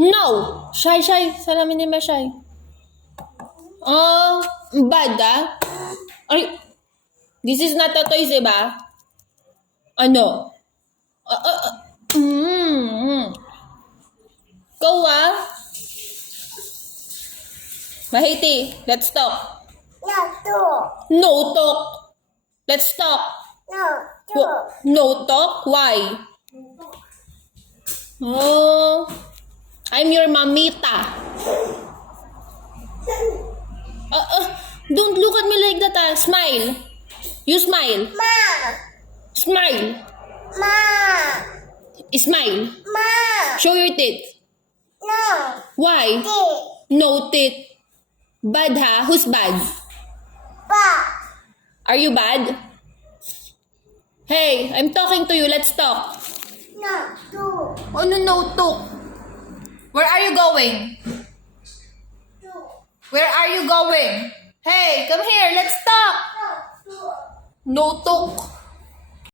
No! Shy. Salamin ni Ma, shy. Oh, bad Ay, this is not a toys, diba? Ano? Go Mahaythi, let's talk. No talk. Let's talk. No talk? Why? Oh, I'm your mamita. Don't look at me like that. Smile. You smile. Smile. Smile. Show your teeth. Why? No teeth. Bad Who's bad? Are you bad? Hey, I'm talking to you. Let's talk. No talk. Where are you going? Where are you going? Hey, come here. Let's talk. No talk.